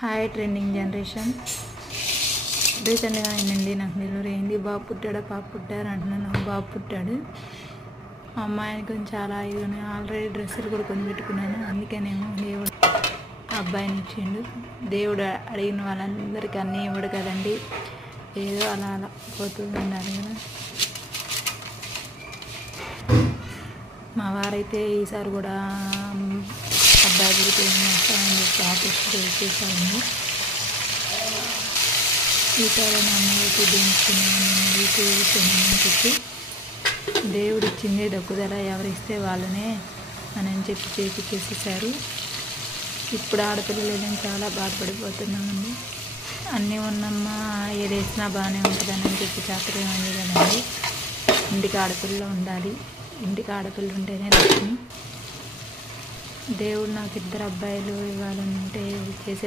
Hi trending generation. రీసెంట్గా అయినండి నాకు delivery అయింది. బాబు పుట్టాడా పాప పుట్టారు అంటున్నాను. బాబు పుట్టాడు. మా అమ్మాయిని కొంచెం చాలా ఇదిగా ఆల్రెడీ డ్రెస్సులు కూడా కొని పెట్టుకున్నాను. అందుకేనేమో దేవుడు అబ్బాయిని ఇచ్చిండు. దేవుడు అడిగిన వాళ్ళందరికీ అన్నీ ఇవ్వడు కదండి, ఏదో అలా అలా పోతూ ఉండాలి కదా. మా వారైతే ఈసారి కూడా అబ్బాయి గురికి వస్తామని చెప్పి ఆఫీస్కి వచ్చేసారండి. ఈసారి మా అమ్మాయికి దించుకున్నాను చెప్పి దేవుడు ఇచ్చింది దక్కుదల ఎవరిస్తే వాళ్ళనే అని చెప్పి చేసేసారు. ఇప్పుడు ఆడపిల్లలు లేదని చాలా బాధపడిపోతున్నామండి. అన్నీ ఉన్నమ్మా ఏదేసినా బాగానే ఉంటుందని చెప్పి చాతుర్యం ఉంది కదండి. ఇంటికి ఆడపిల్ల ఉండాలి, ఇంటికి ఆడపిల్ల ఉంటేనే లక్ష్మి. దేవుడు నాకు 2 అబ్బాయిలు ఇవ్వాలని ఉంటే చేసే